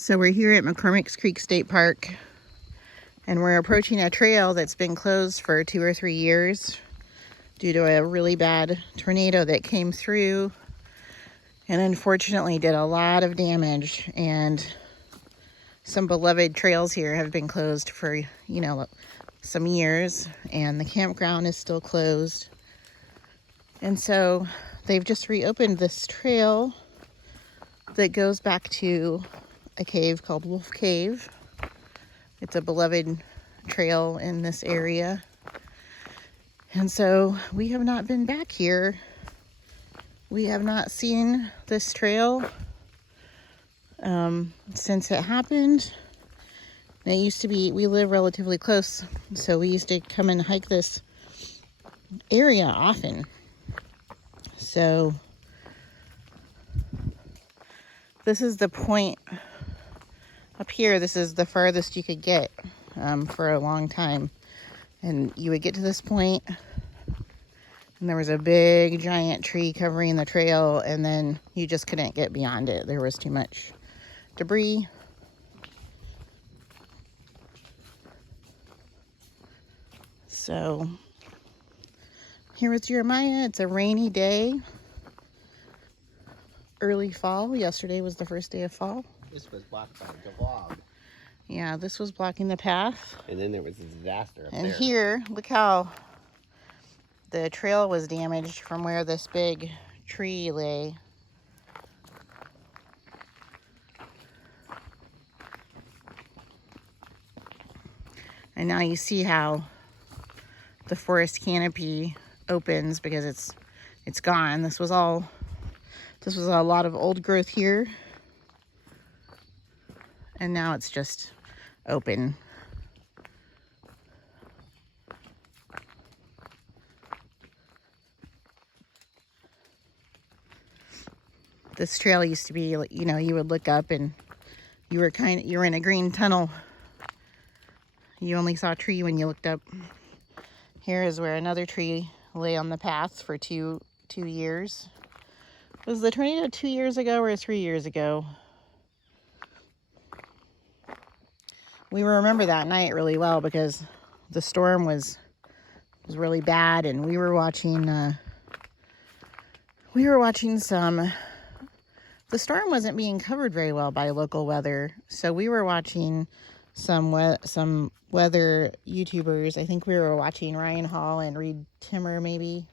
So we're here at Mccormick's Creek State Park, and we're approaching a trail that's been closed for 2 or 3 years due to a really bad tornado that came through and unfortunately did a lot of damage. And some beloved trails here have been closed for, some years, and the campground is still closed. And so they've just reopened this trail that goes back to a cave called Wolf Cave. It's a beloved trail in this area. And so we have not been back here. We have not seen this trail since it happened. And it used to be, we live relatively close, so we used to come and hike this area often. So this is the point up here. This is the farthest you could get for a long time. And you would get to this point, and there was a big giant tree covering the trail, and then you just couldn't get beyond it. There was too much debris. So here is Jeremiah. It's a rainy day, early fall. Yesterday was the first day of fall. This was blocked by the log. Yeah, this was blocking the path. And then there was a disaster up there. And here, look how the trail was damaged from where this big tree lay. And now you see how the forest canopy opens because it's gone. This was a lot of old growth here. And now it's just open. This trail used to be, you would look up and you were in a green tunnel. You only saw a tree when you looked up. Here is where another tree lay on the path for two years. Was the tornado 2 years ago or 3 years ago? We remember that night really well because the storm was really bad, and we were watching some. The storm wasn't being covered very well by local weather, so we were watching some weather YouTubers. I think we were watching Ryan Hall and Reed Timmer maybe.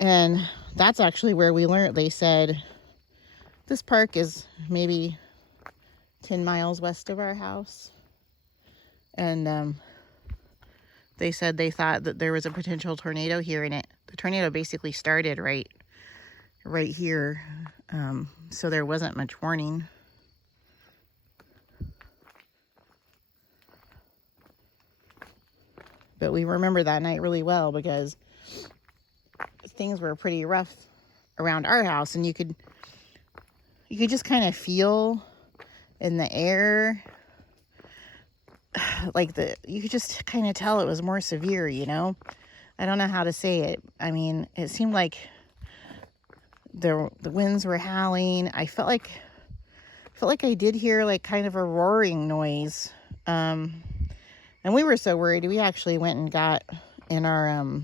And that's actually where we learned. They said this park is maybe 10 miles west of our house. And they said they thought that there was a potential tornado here, and the tornado basically started right here. So there wasn't much warning. But we remember that night really well because things were pretty rough around our house, and you could just kind of feel in the air, you could just kind of tell it was more severe, I don't know how to say it. I mean, it seemed like the winds were howling. I felt like I did hear like kind of a roaring noise. And we were so worried, we actually went and got in our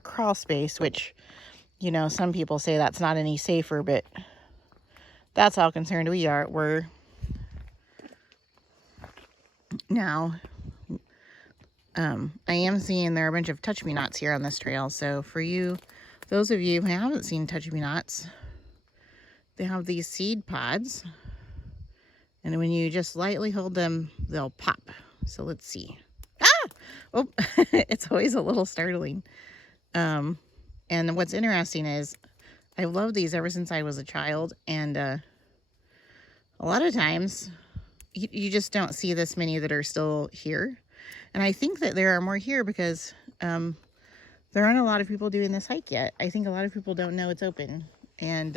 crawl space, which, some people say that's not any safer, but that's how concerned we're now. I am seeing there are a bunch of touch-me-nots here on this trail. So for those of you who haven't seen touch-me-nots, they have these seed pods, and when you just lightly hold them, they'll pop. So let's see. Oh, it's always a little startling. And what's interesting is I've loved these ever since I was a child, and a lot of times you just don't see this many that are still here. And I think that there are more here because there aren't a lot of people doing this hike yet. I think a lot of people don't know it's open, and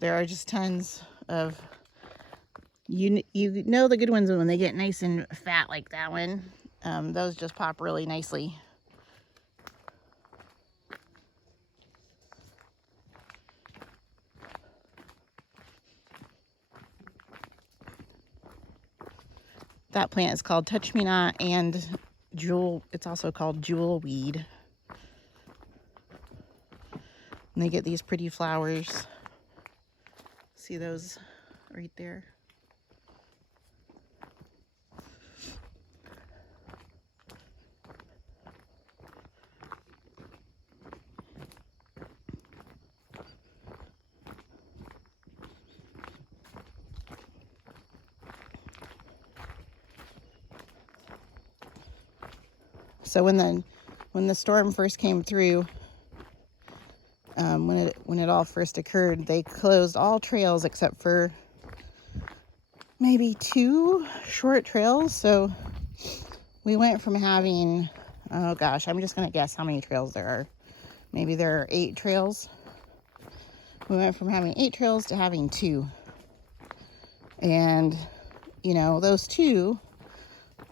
there are just tons of the good ones when they get nice and fat like that one. Those just pop really nicely. That plant is called touch-me-not, and it's also called jewel weed. And they get these pretty flowers. See those right there? So when the storm first came through, when it all first occurred, they closed all trails except for maybe 2 short trails. So we went from having, oh gosh, I'm just gonna guess how many trails there are. Maybe there are 8 trails. We went from having 8 trails to having 2. And, you know, those 2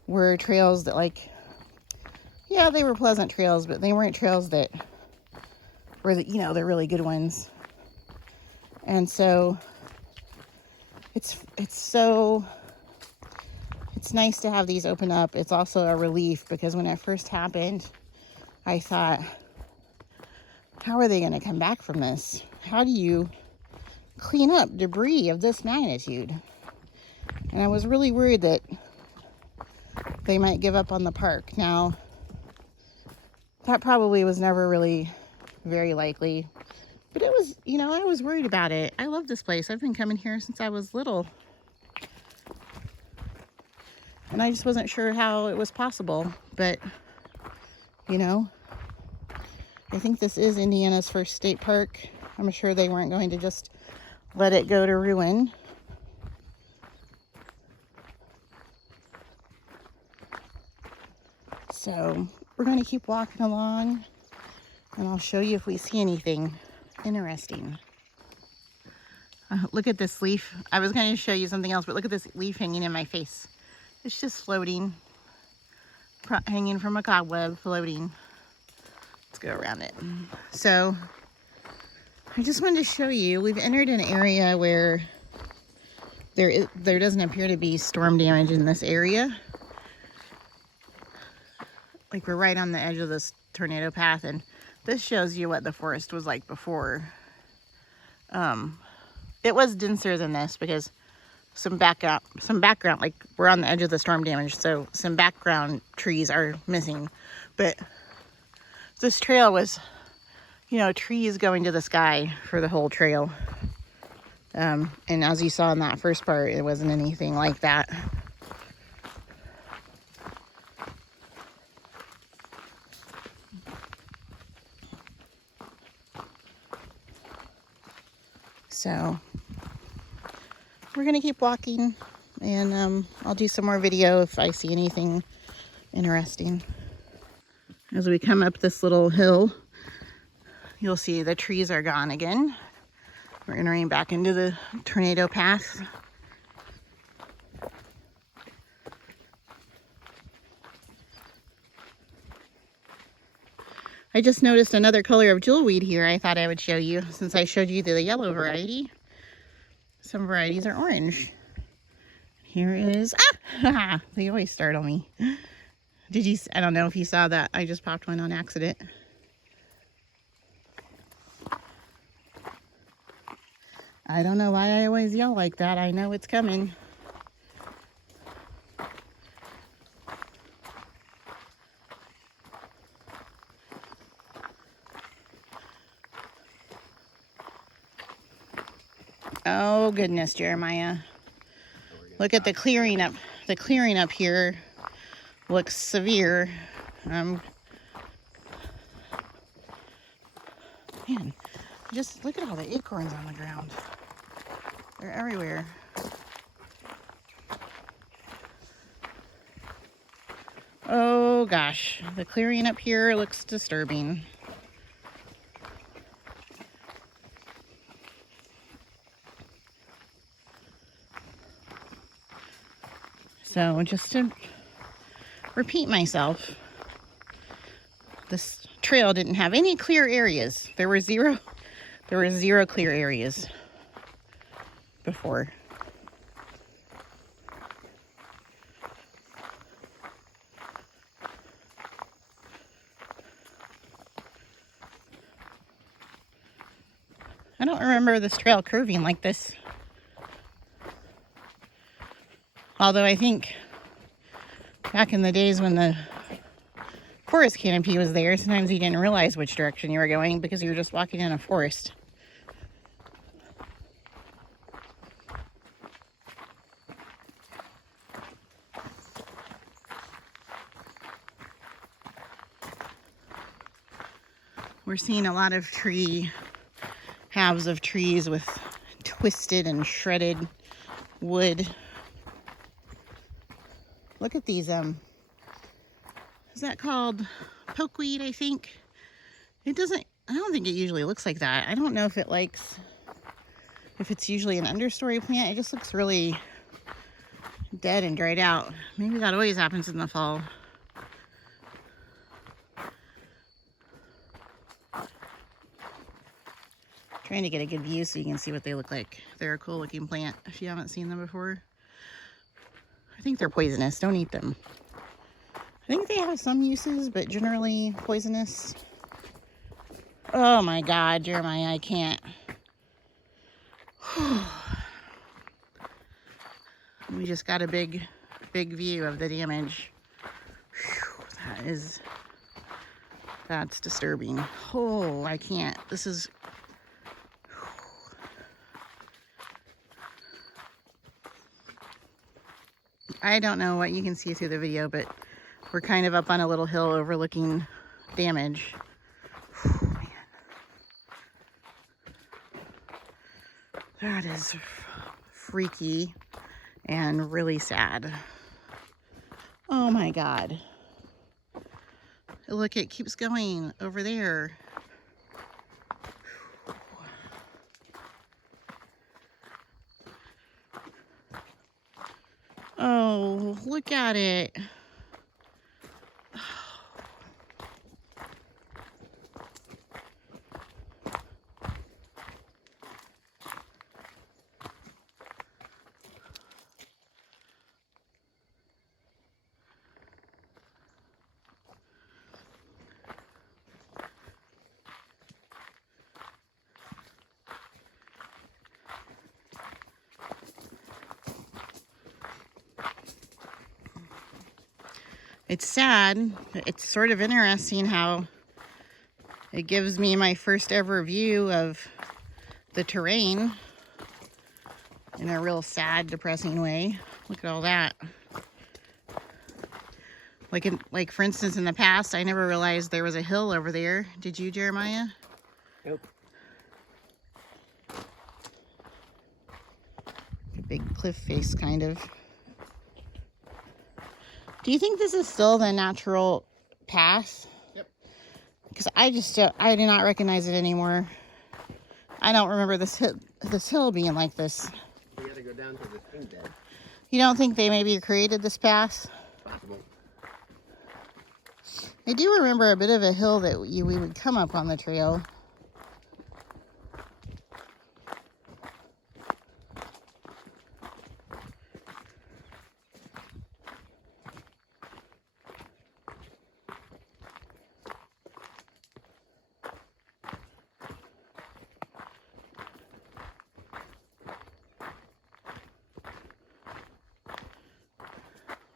were trails that, like, yeah, they were pleasant trails, but they weren't trails that were, you know, they're really good ones. And so it's nice to have these open up. It's also a relief, because when it first happened, I thought, how are they going to come back from this? How do you clean up debris of this magnitude? And I was really worried that they might give up on the park. Now, that probably was never really very likely, but it was, you know, I was worried about it. I love this place. I've been coming here since I was little, and I just wasn't sure how it was possible. But, you know, I think this is Indiana's first state park. I'm sure they weren't going to just let it go to ruin. So we're going to keep walking along, and I'll show you if we see anything interesting. Look at this leaf. I was going to show you something else, but look at this leaf hanging in my face. It's just floating, hanging from a cobweb, floating. Let's go around it. So I just wanted to show you, we've entered an area where there doesn't appear to be storm damage in this area. Like, we're right on the edge of this tornado path, and this shows you what the forest was like before. It was denser than this, because some background, like, we're on the edge of the storm damage, so some background trees are missing. But this trail was, you know, trees going to the sky for the whole trail. And as you saw in that first part, it wasn't anything like that. So we're gonna keep walking, and I'll do some more video if I see anything interesting. As we come up this little hill, you'll see the trees are gone again. We're entering back into the tornado path. I just noticed another color of jewelweed here. I thought I would show you, since I showed you the yellow variety. Some varieties are orange. Here is, they always startle me. I don't know if you saw that. I just popped one on accident. I don't know why I always yell like that. I know it's coming. Oh goodness, Jeremiah. Look at the clearing up. The clearing up here looks severe. Man, just look at all the acorns on the ground. They're everywhere. Oh gosh, the clearing up here looks disturbing. So just to repeat myself, this trail didn't have any clear areas. There were zero clear areas before. I don't remember this trail curving like this. Although I think back in the days when the forest canopy was there, sometimes you didn't realize which direction you were going because you were just walking in a forest. We're seeing a lot of halves of trees with twisted and shredded wood. Look at these, is that called pokeweed, I think? I don't think it usually looks like that. I don't know if it's usually an understory plant. It just looks really dead and dried out. Maybe that always happens in the fall. Trying to get a good view so you can see what they look like. They're a cool looking plant if you haven't seen them before. I think they're poisonous. Don't eat them. I think they have some uses, but generally poisonous. Oh my God, Jeremiah, I can't. We just got a big view of the damage. Whew, that's disturbing. Oh, I can't. This is... I don't know what you can see through the video, but we're kind of up on a little hill overlooking damage. Whew, man. That is freaky and really sad. Oh my God. Look, it keeps going over there. Oh, look at it. It's sad, but it's sort of interesting how it gives me my first ever view of the terrain in a real sad, depressing way. Look at all that. Like for instance, in the past, I never realized there was a hill over there. Did you, Jeremiah? Nope. A big cliff face, kind of. Do you think this is still the natural path? Yep. Because I do not recognize it anymore. I don't remember this hill being like this. You gotta go down to the stream bed. You don't think they maybe created this path? Possible. I do remember a bit of a hill that we would come up on the trail.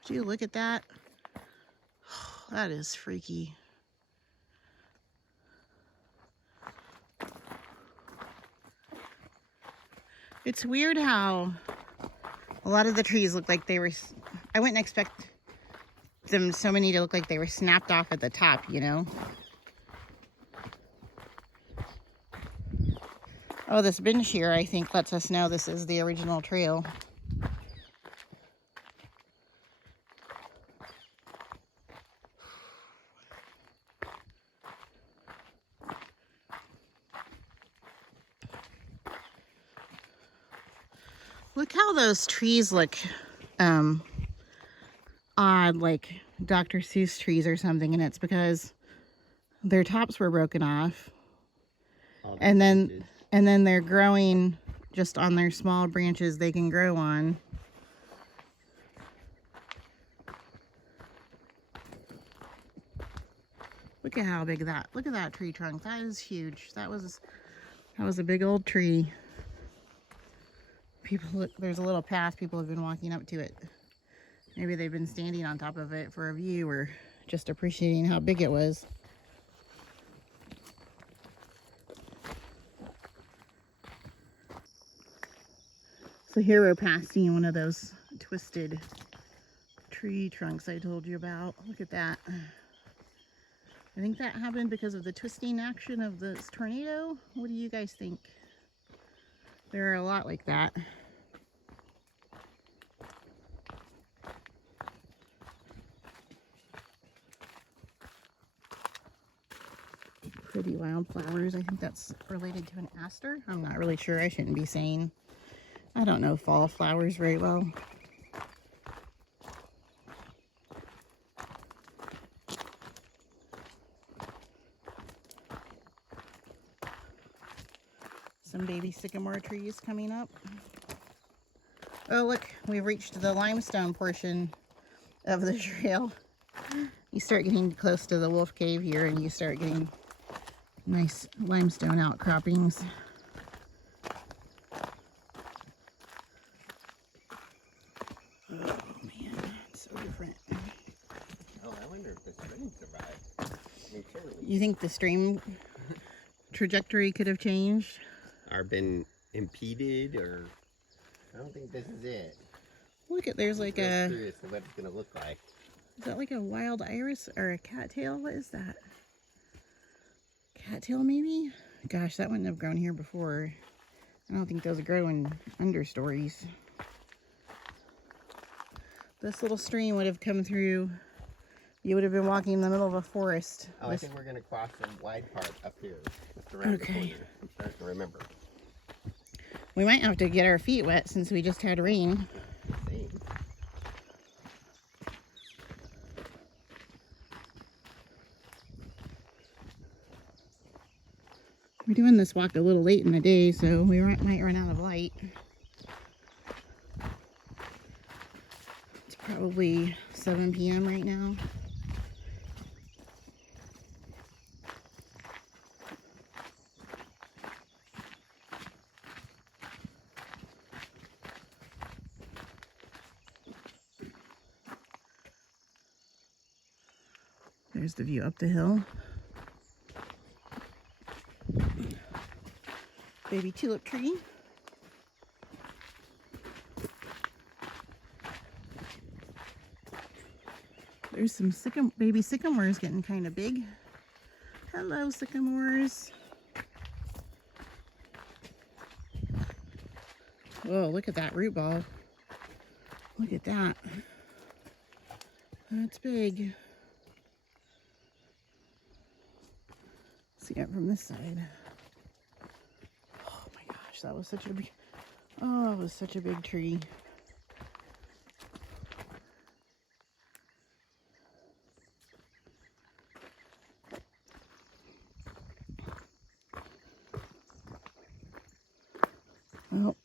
Would you look at that? That is freaky. It's weird how a lot of the trees look like they were... I wouldn't expect so many to look like they were snapped off at the top, you know? Oh, this bench here, I think, lets us know this is the original trail. Look how those trees look odd, like Dr. Seuss trees or something, and it's because their tops were broken off. And then they're growing just on their small branches they can grow on. Look at how big look at that tree trunk. That is huge. That was a big old tree. There's a little path. People have been walking up to it. Maybe they've been standing on top of it for a view or just appreciating how big it was. So here we're passing one of those twisted tree trunks I told you about. Look at that. I think that happened because of the twisting action of this tornado. What do you guys think? There are a lot like that. Pretty wildflowers. I think that's related to an aster. I'm not really sure. I shouldn't be saying. I don't know fall flowers very well. Some baby sycamore trees coming up. Oh, look, we've reached the limestone portion of the trail. You start getting close to the wolf cave here and you start getting nice limestone outcroppings. Oh man, it's so different. Oh, I wonder if the stream survived. I mean, surely. You think the stream trajectory could have changed? Or been impeded, or I don't think this is it. Look at, there's like I'm curious what it's gonna look like. Is that like a wild iris or a cattail? What is that? Cattail maybe? Gosh, that wouldn't have grown here before. I don't think those grow in understories. This little stream would have come through. You would have been walking in the middle of a forest. Oh, I think we're gonna cross the wide part up here. Just around the corner. I'm starting to remember. We might have to get our feet wet since we just had rain. Same. We're doing this walk a little late in the day, so we might run out of light. It's probably 7 p.m. right now. There's the view up the hill. Baby tulip tree. There's some baby sycamores getting kind of big. Hello, sycamores. Whoa, look at that root ball. Look at that. That's big. See it from this side. Oh my gosh, that was such a big, oh, it was such a big tree. Oh,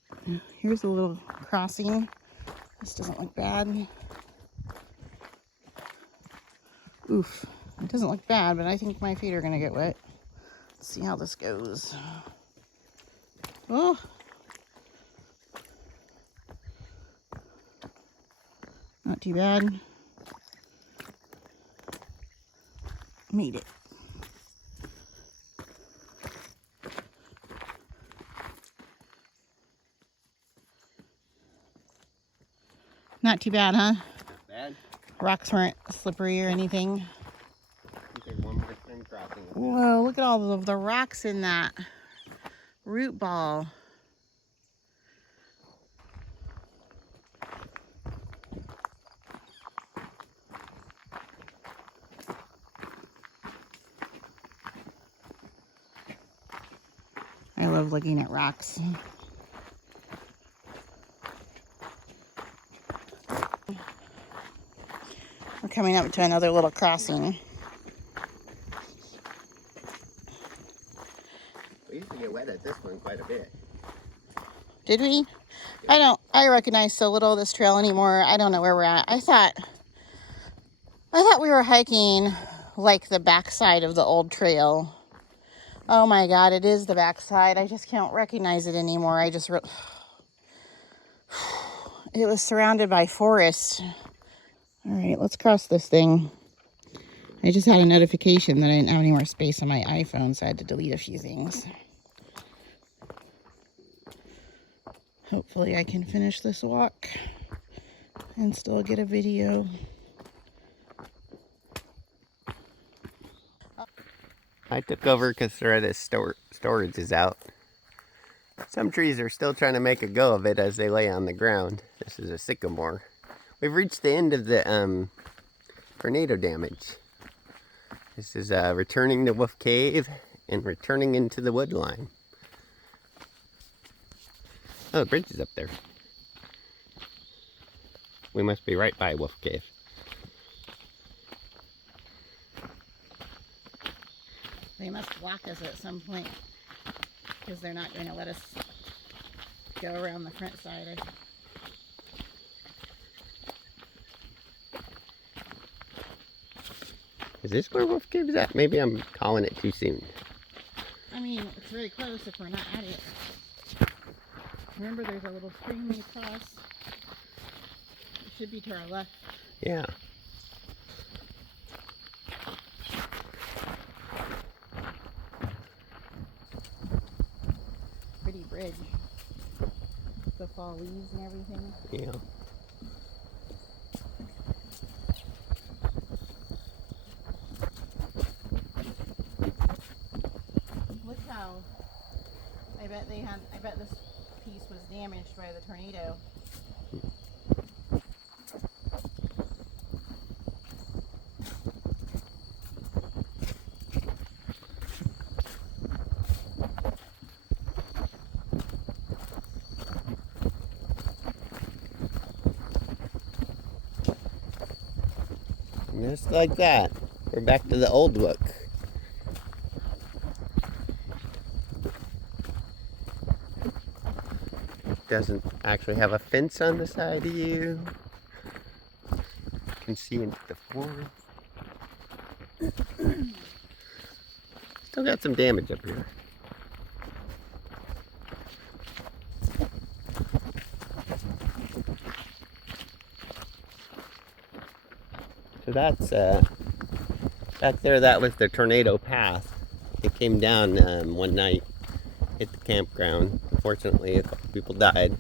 here's a little crossing. This doesn't look bad. Oof, it doesn't look bad, but I think my feet are gonna get wet. Let's see how this goes. Oh. Not too bad. Made it. Not too bad, huh? Not bad. Rocks weren't slippery or anything. Okay, one more stream crossing. Whoa, look at all of the rocks in that root ball. I love looking at rocks. We're coming up to another little crossing. We used to get wet at this one quite a bit. Did we? I recognize so little of this trail anymore. I don't know where we're at. I thought we were hiking like the backside of the old trail. Oh my God, it is the backside. I just can't recognize it anymore. It was surrounded by forest. All right, let's cross this thing. I just had a notification that I didn't have any more space on my iPhone, so I had to delete a few things. Hopefully I can finish this walk and still get a video. I took over because this storage is out. Some trees are still trying to make a go of it as they lay on the ground. This is a sycamore. We've reached the end of the tornado damage. This is returning to Wolf Cave and returning into the wood line. Oh, the bridge is up there. We must be right by Wolf Cave. They must block us at some point because they're not going to let us go around the front side. Is this where Wolf Cave is at? Maybe I'm calling it too soon. I mean, it's very close if we're not at it. Remember, there's a little stream we cross. It should be to our left. Yeah. Pretty bridge. The fall leaves and everything. Yeah. Look how I bet this piece was damaged by the tornado. And just like that, we're back to the old look. Doesn't actually have a fence on the side of you. You can see into the forest. Still got some damage up here. So that's back there. That was the tornado path. It came down one night, hit the campground. Unfortunately, a couple people died.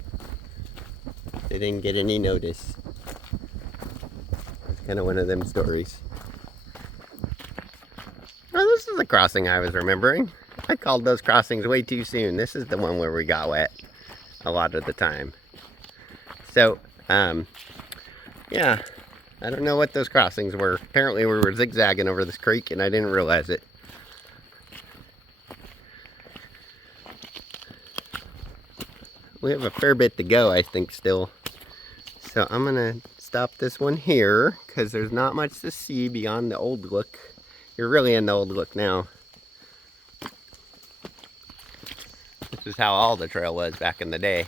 They didn't get any notice. It's kind of one of them stories. Oh, this is the crossing I was remembering. I called those crossings way too soon. This is the one where we got wet a lot of the time. So, yeah, I don't know what those crossings were. Apparently we were zigzagging over this creek and I didn't realize it. We have a fair bit to go, I think, still. So I'm gonna stop this one here because there's not much to see beyond the old look. You're really in the old look now. This is how all the trail was back in the day.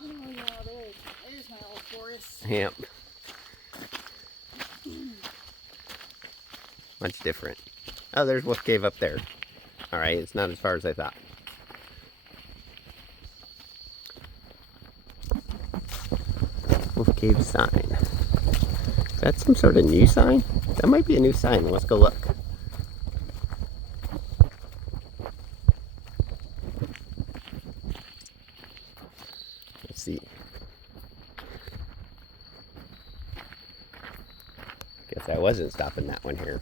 Oh yeah, there's my old forest. Yep. Much different. Oh, there's Wolf Cave up there. Alright, it's not as far as I thought. Wolf Cave sign. Is that some sort of new sign? That might be a new sign. Let's go look. Let's see. Guess I wasn't stopping that one here.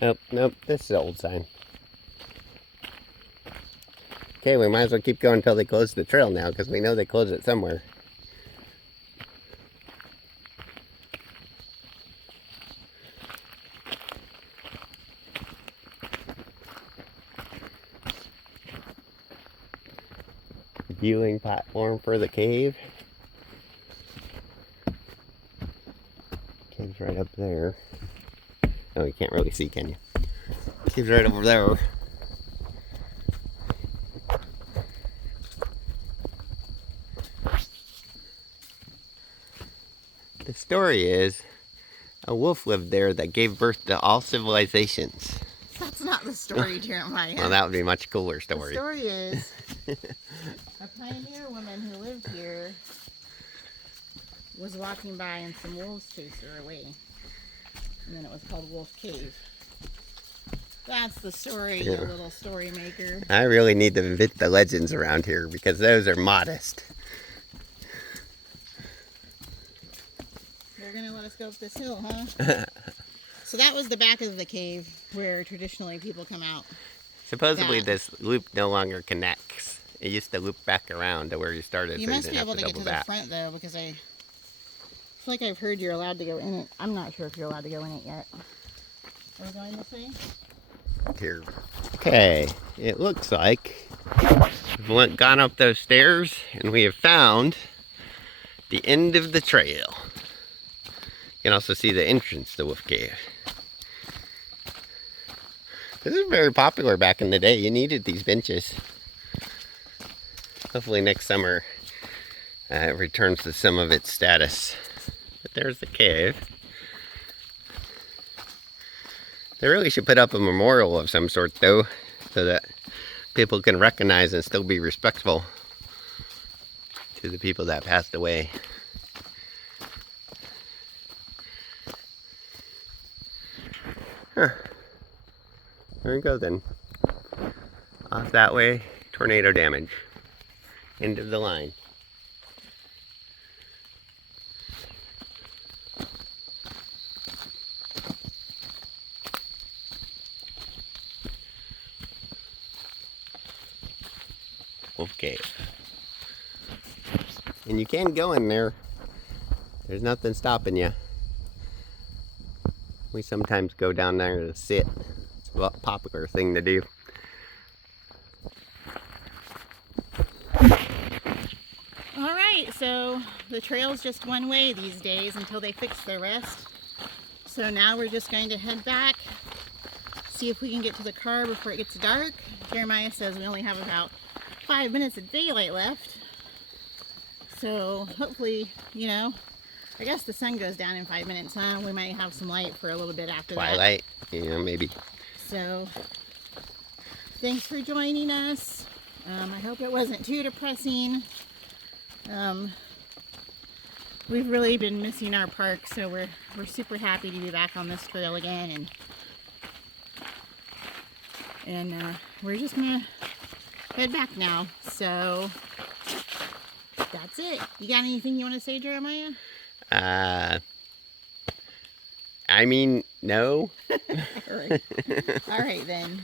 Nope, nope, this is an old sign. Okay, we might as well keep going until they close the trail now, because we know they close it somewhere. Viewing platform for the cave. right up there. Oh, you can't really see, can you? Cave's right over there. The story is a wolf lived there that gave birth to all civilizations. That's not the story, Jeremiah. Well, that would be a much cooler The story. story is a pioneer woman who lived here was walking by and some wolves chased her away. And then it was called Wolf Cave. That's the story, Yeah. you little story maker. I really need to invent the legends around here because those are modest. They're gonna let us go up this hill, huh? So that was the back of the cave where traditionally people come out. Supposedly That. this loop no longer connects. It used to loop back around to where you started, You so you must didn't be have able to to get double to the back. front though, because I feel like I've heard you're allowed to go in it. I'm not sure if you're allowed to go in it yet. Are we going this way? Here. Okay, it looks like we've gone up those stairs and we have found the end of the trail. You can also see the entrance to Wolf Cave. This is very popular back in the day. You needed these benches. Hopefully next summer it returns to some of its status. But there's the cave. They really should put up a memorial of some sort though, so that people can recognize and still be respectful to the people that passed away. Huh. There we go then. Off that way, tornado damage. End of the line. Wolf Cave. And you can go in there. There's nothing stopping you. We sometimes go down there to sit. It's a popular thing to do. All right, so the trail's just one way these days until they fix the rest. So now we're just going to head back, see if we can get to the car before it gets dark. Jeremiah says we only have about 5 minutes of daylight left. So hopefully, I guess the sun goes down in 5 minutes, huh? We might have some light for a little bit after Twilight, yeah, maybe. So thanks for joining us. I hope it wasn't too depressing. We've really been missing our park, so we're super happy to be back on this trail again, and we're just gonna head back now. So that's it. You got anything you want to say, Jeremiah? I mean, no. All right. All right then.